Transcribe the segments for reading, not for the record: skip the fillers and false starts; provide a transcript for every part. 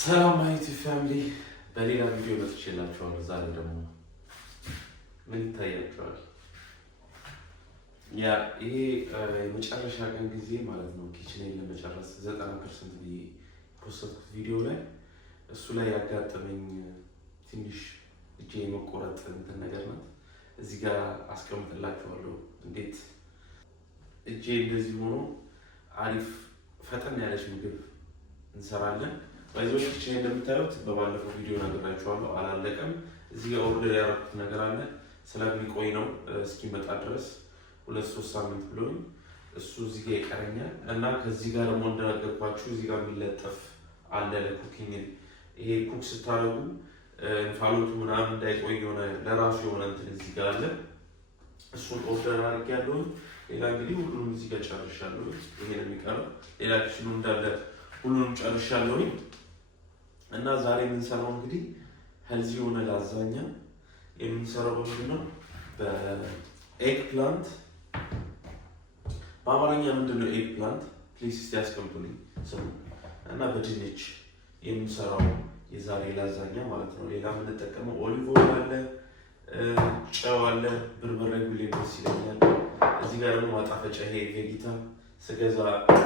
ሰላም አይቲ ፋሚሊ በሌላ ቪዲዮ መጥቼላችኋለሁ። ዛሬ ደግሞ ምን ይታያችኋል? ይሄ የመጨረሻ ቀን ጊዜ ማለት ነው። ኪችኔን ለመጨረስ 90% ብዬ ፖስትኩት ቪዲዮ ላይ እሱ ላይ ያጋጠመኝ ትንሽ እጄ የመቆረጥ እንትን ነገር ናት። እዚህ ጋር አስቀምጥላችኋለሁ እንዴት እጄ እንደዚህ ሆኖ አሪፍ ፈጠን ያለች ምግብ እንሰራለን። ባይዞች ኪችን እንደምታዩት በባለፈው ቪዲዮ ነግራችኋለሁ፣ አላለቀም። እዚህ ጋር ኦርደር ያደረኩት ነገር አለ ስለሚቆይ ነው እስኪመጣ ድረስ 2-3 ሳምንት ብሎኝ እሱ እዚህ ጋር ይቀረኛል እና ከዚህ ጋር ደግሞ እንደነገርኳችሁ እዚህ ጋር የሚለጠፍ አለ ለኩኪንግ። ይሄ ኩክ ስታደርጉ እንፋሎቱ ምናምን እንዳይቆይ የሆነ ለራሱ የሆነ እንትን እዚህ ጋር አለ። እሱን ኦርደር አድርጌያለሁ። ሌላ እንግዲህ ሁሉንም እዚህ ጋር ጨርሻለሁ። ይሄ ነው የሚቀረው። ሌላ ኪችኑ እንዳለ ሁሉንም ጨርሻለሁ እና ዛሬ የምንሰራው እንግዲህ ሄልዚ የሆነ ላዛኛ የምንሰራው በምንድነው? በኤግ ፕላንት። በአማርኛ ምንድነው ኤግ ፕላንት? ፕሊዝ እስቲ ያስቀምጡልኝ ስሙ። እና በድንች የምንሰራው የዛሬ ላዛኛ ማለት ነው። ሌላ የምንጠቀመው ኦሊቭ ኦይል አለ፣ ጨው አለ፣ በርበሬ ሁሌ ደስ ይለኛል። እዚህ ጋር ደግሞ ማጣፈጫ ይሄ ቬጌታ ስገዛ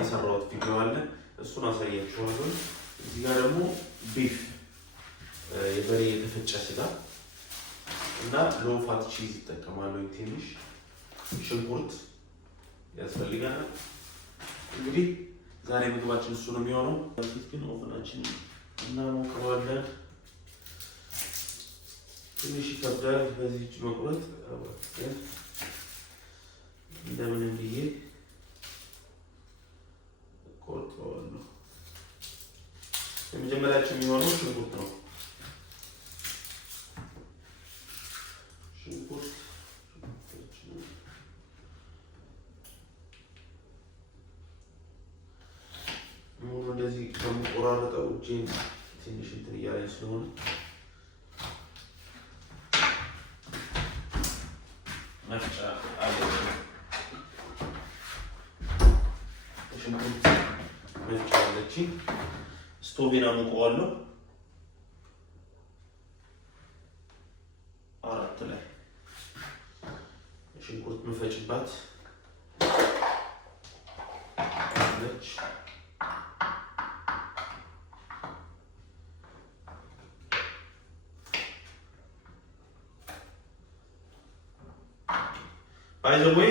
የሰራሁት ቪዲዮ አለ፣ እሱን አሳያችኋለሁ። እዚህ ጋር ደግሞ ቢፍ የበሬ የተፈጨ ስጋ እና ሎው ፋት ቺዝ ይጠቀማለሁ። ትንሽ ሽንኩርት ያስፈልጋል። እንግዲህ ዛሬ ምግባችን እሱ ነው የሚሆነው። በፊት ግን ኦቨናችን እናሞክረዋለን። ትንሽ ይከብዳል በዚህ እጅ መቁረጥ፣ እንደምንም ብዬ ቆርጠዋለሁ። የመጀመሪያችን የሚሆነው ሽንኩርት ነው። ሽንኩርት ሙሉ እንደዚህ ከምቆራረጠው እጄን ትንሽ እንትን እያለኝ ስለሆነ መፍጫ አለ። ሽንኩርት መፍጫ አለችኝ። ስቶቬን አሞቀዋለሁ 4 ላይ ሽንኩርት መፈጭባት አለች። ባይ ዘ ዌይ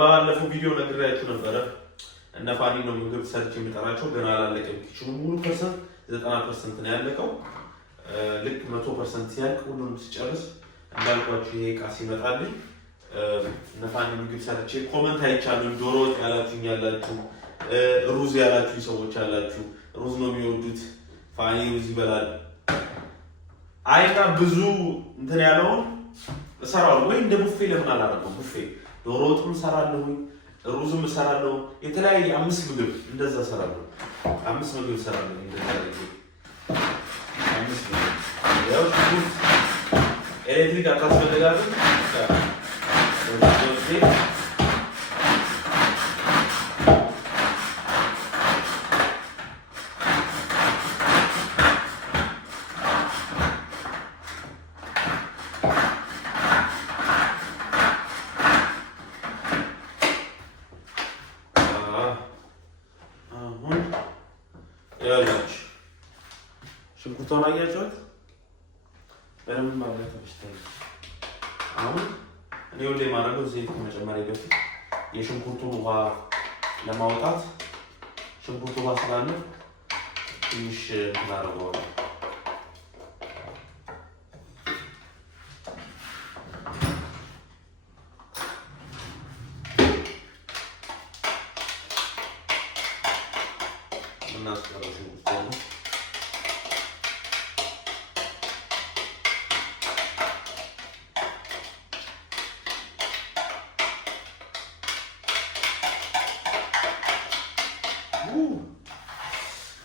ባለፈው ቪዲዮ ነግሬያችሁ ነበረ። እነ ፋኒ ነው ምግብ ሰርች የሚጠራቸው። ገና አላለቀም ኪችኑ ሙሉ 90% ነው ያለቀው። ልክ 100% ሲያልቅ ሁሉንም ሲጨርስ እንዳልኳችሁ ይሄ ዕቃ ሲመጣልኝ እነ ፋኒ ምግብ ሰርቼ ኮመንት አይቻለሁ። ዶሮ ወጥ ያላችሁኝ ያላችሁ፣ ሩዝ ያላችሁ ሰዎች ያላችሁ፣ ሩዝ ነው የሚወዱት ፋኒ ሩዝ ይበላል። አይና ብዙ እንትን ያለውን እሰራለሁ ወይ እንደ ቡፌ ለምን አላደረገውም? ቡፌ ዶሮ ወጥም እሰራለሁ፣ ሩዝም እሰራለሁ። የተለያየ 5 ምግብ እንደዛ እሰራለሁ። 5 ምግብ እሰራለሁ እንደዛ አይደል? 5 ምግብ ያው ኤሌክትሪክ አታስፈልጋትም። ሽንኩርቷን አያችኋት? በደንብ ማለት ተፈጭቷል። አሁን እኔ ወደ ማረገው ዘይት ከመጨመሪያ በፊት የሽንኩርቱን ውሃ ለማውጣት ሽንኩርቱ ውሃ ስላለ ትንሽ እናደርገዋለን። እናስቀረው ሽንኩርቱ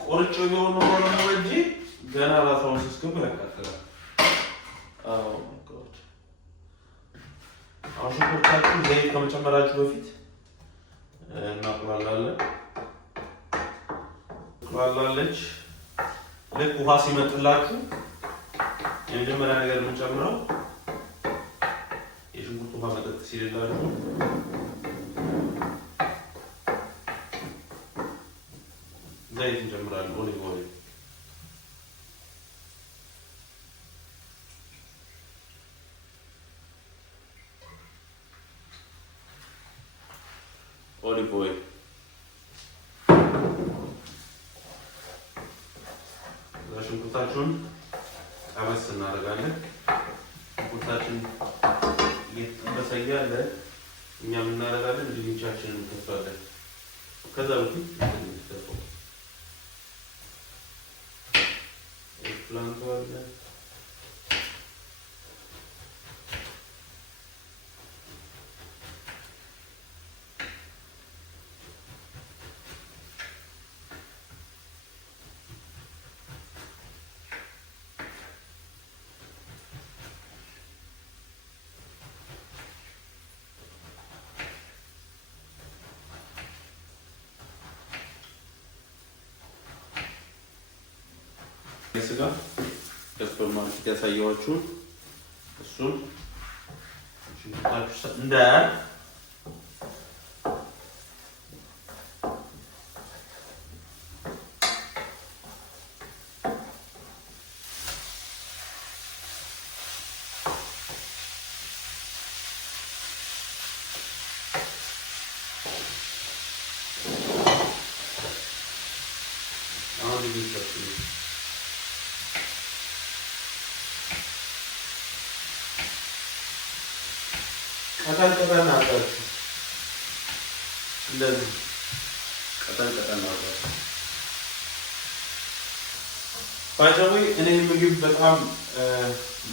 ቆርጮ የሆነ ሆኖ ነው እንጂ ገና ራሳውን ስስከብ ያካክላል። አሁን ሽንኩርታችሁ ዘይት ከመጨመራችሁ በፊት እናቁላላለን። ትቁላላለች። ልክ ውሃ ሲመጥላችሁ የመጀመሪያ ነገር የምንጨምረው የሽንኩርት ውሃ መጠጥ ሲልላችሁ ዘይት እንጨምራለን። ኦሊቭ ኦይል ኦሊቭ ኦይል ሽንኩርታችሁን ጠበስ እናደርጋለን። ሽንኩርታችን እየተጠበሰ እያለ እኛ እናደርጋለን ድንቻችንን እንከትፋለን። ከዛ በፊት የሚከተፈው ኤግፕላንቱ አለ። ስጋ ከሱፐር ማርኬት ያሳየኋችሁ እሱን ሽንኩርታችሁ እንደ አሁን ይሄ ቀጠን ቀጠን አድርጋችሁ እንደዚህ ቀጠን ቀጠን አድርጋችሁ ባይዘዌ እኔ ምግብ በጣም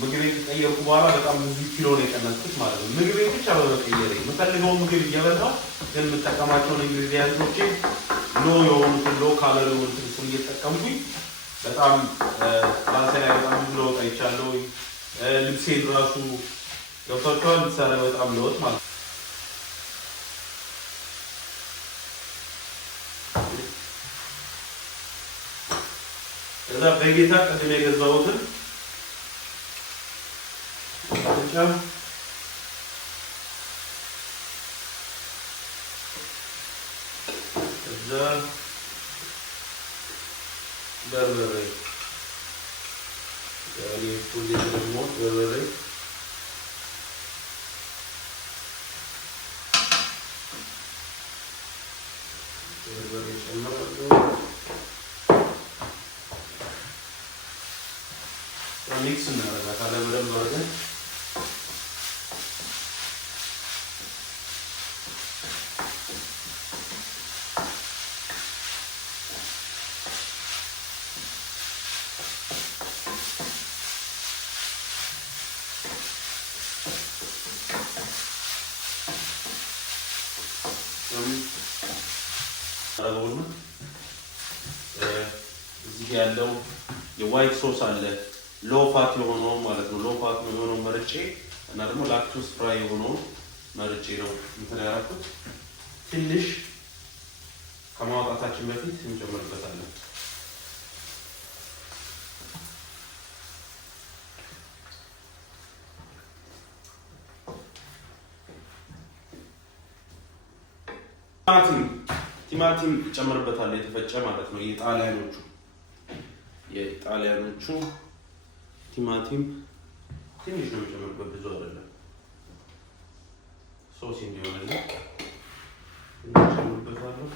ምግብ ከቀየርኩ በኋላ በጣም ብዙ ኪሎ ነው የቀነስኩት ማለት ነው። ምግብ ብቻ በመቀየር የምፈልገውን ምግብ እየበላሁ ግን የምጠቀማቸውን ኢንግሪዲየንቶች ሎ የሆኑትን ሎ ካሎሪ የሆኑትን ስም እየተጠቀምኩኝ በጣም ራሴ ላይ በጣም ብዙ ለውጥ አይቻለሁ። ልብሴን ራሱ ገብቷቸዋል። ምሳሌ በጣም ለውጥ ማለት ነው። እዛ በጌታ ቅድም የገዛሁትን ብቻ እዛ በርበሬ ያኔ ሁሌ ደግሞ በርበሬ ሚክስ እናደርጋታለን በደንብ አድርገን። እዚህ ያለው የዋይት ሶስ አለ ሎ ፋት የሆነው ማለት ነው። ሎ ፋት የሆነው መርጬ እና ደግሞ ላክቶስ ፍራይ የሆነው መርጬ ነው እንትን ያደረኩት። ትንሽ ከማውጣታችን በፊት እንጨምርበታለን። ቲማቲም ጨምርበታለሁ የተፈጨ ማለት ነው። የጣሊያኖቹ ቲማቲም ትንሽ ነው የጨመርበት፣ ብዙ አይደለም። ሶስ እንዲሆንልን እንጨምርበታለሁ።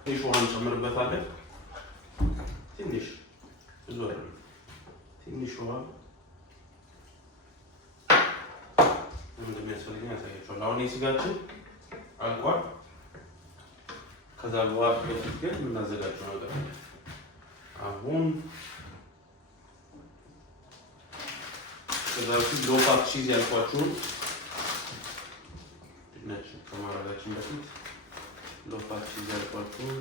ትንሽ ውሃ እንጨምርበታለን። ትንሽ ብዙ አይደለም፣ ትንሽ ውሃ እንደሚያስፈልግ ያሳያችኋል። አሁን የስጋችን አልቋል። ከዛ በኋላ በፊት ግን የምናዘጋጀው ነገር አለ። አሁን ከዛ በፊት ሎ ፋት ቺዝ ያልኳችሁን ድንች ከማድረጋችን በፊት ሎ ፋት ቺዝ ያልኳችሁን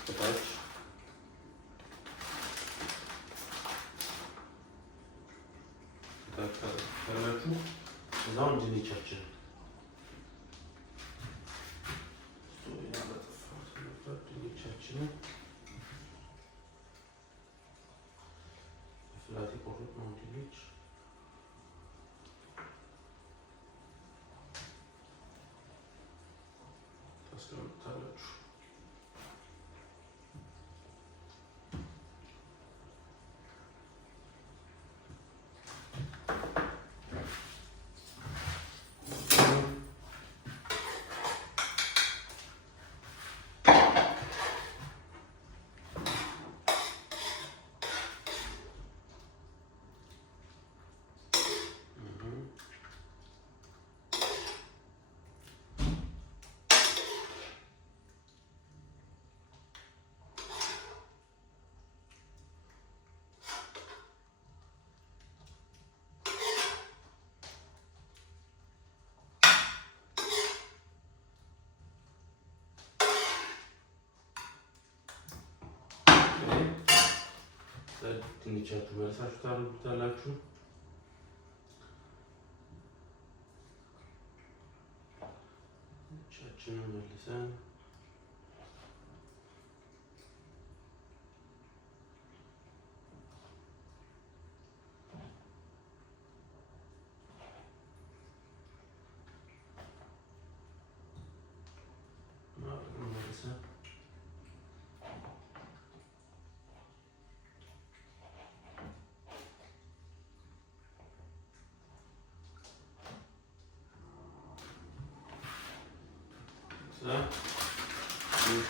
ከታች ከረቹ እዛው ድንቻችን ድንቻችንን ፍላት የቆረጥ ነው ድንች ታስቀምጣላችሁ። ድንቻችሁ መልሳችሁ ታደርጉታላችሁ። ድንቻችንን መልሰን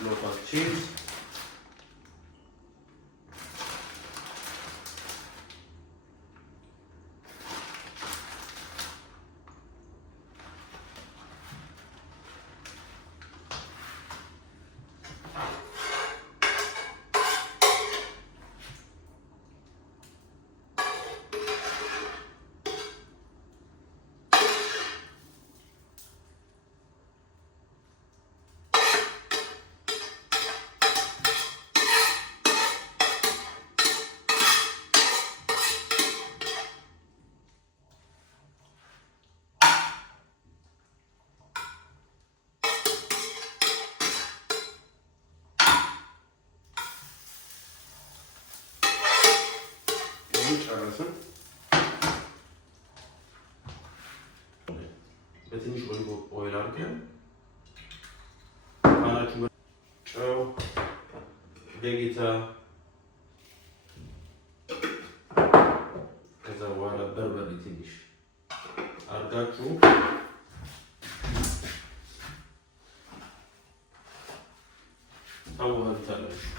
loaf of cheese. ጨረስን። በትንሽ ኦይል አድርገን ፓናችሁ ጨው፣ ቬጌታ ከዛ በኋላ በርበሬ ትንሽ አድርጋችሁ ታዋህዱታላችሁ።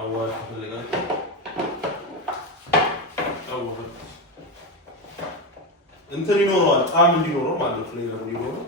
አዋጅ ፈልጋችሁ እንትን ይኖረዋል ጣዕም እንዲኖረው ማለት ነው። ፍሌቨር እንዲኖረው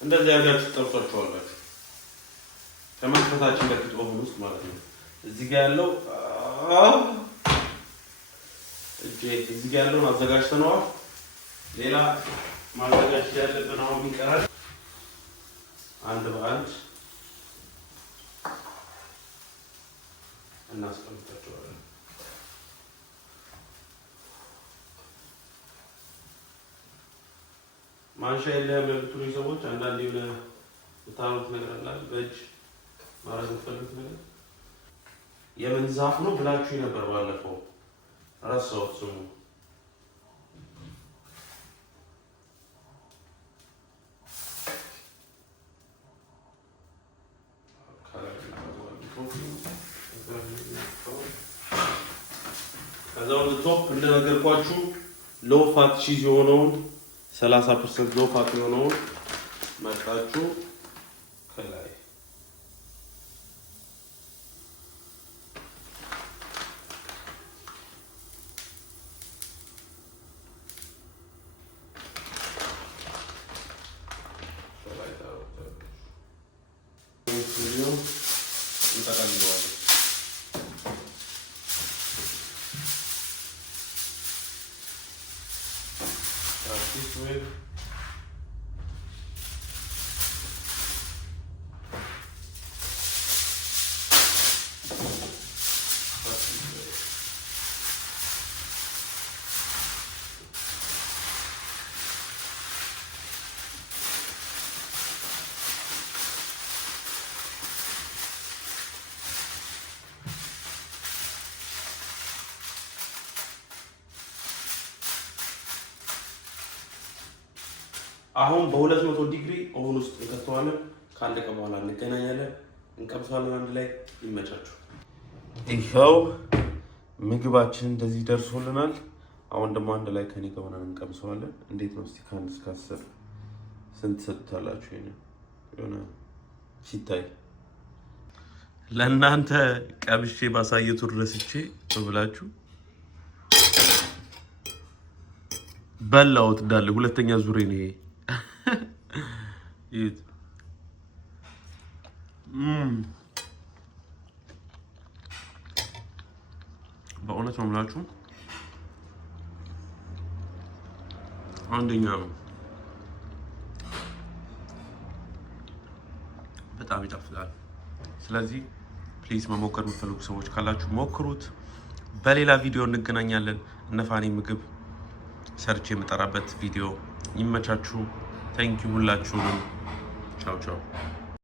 እንደዚህ አድርጋችሁ ትጠብሷቸዋላችሁ። ከመክተታችን በፊት ኦቨን ውስጥ ማለት ነው። እዚህ ጋር ያለው እዚህ ጋር ያለውን አዘጋጅተነዋል። ሌላ ማዘጋጀት ያለብን አሁን ይቀራል። አንድ በአንድ እናስቀምጣቸዋለን። ማንሻ የለህም ለምትሉኝ ሰዎች አንዳንዴ የሆነ የምታሩት ነገር አለ በእጅ ማድረግ የምትፈልጉት ነገር የምን ዛፍ ነው ብላችሁ ነበር ባለፈው፣ ረሳሁት ስሙ። ከዛው ቶፕ እንደነገርኳችሁ ሎ ፋት ቺዝ የሆነውን 30% ሎ ፋት የሆነውን መጣችሁ ከላይ አሁን በ200 ዲግሪ ኦቨን ውስጥ እንከተዋለን። ከአንድ ቀን በኋላ እንገናኛለን። እንቀምሳለን አንድ ላይ። ይመቻችሁ። ይኸው ምግባችን እንደዚህ ደርሶልናል። አሁን ደግሞ አንድ ላይ ከኔ ጋር ሆነን እንቀምሰዋለን። እንዴት ነው? እስቲ ከአንድ እስከ 10 ስንት ሰጥታላችሁ? የሆነ ሲታይ ለእናንተ ቀብሼ ባሳየቱ ረስቼ ብላችሁ በላሁት እንዳለ ሁለተኛ ዙሬ ነው ይሄ። በእውነት ነው የምላችሁ አንደኛ ነው። በጣም ይጣፍጣል። ስለዚህ ፕሊዝ መሞከር የምትፈልጉ ሰዎች ካላችሁ ሞክሩት። በሌላ ቪዲዮ እንገናኛለን። እነፋኒ ምግብ ሰርቼ የምጠራበት ቪዲዮ። ይመቻችሁ። ታንኪዩ ሁላችሁንም። ቻው ቻው።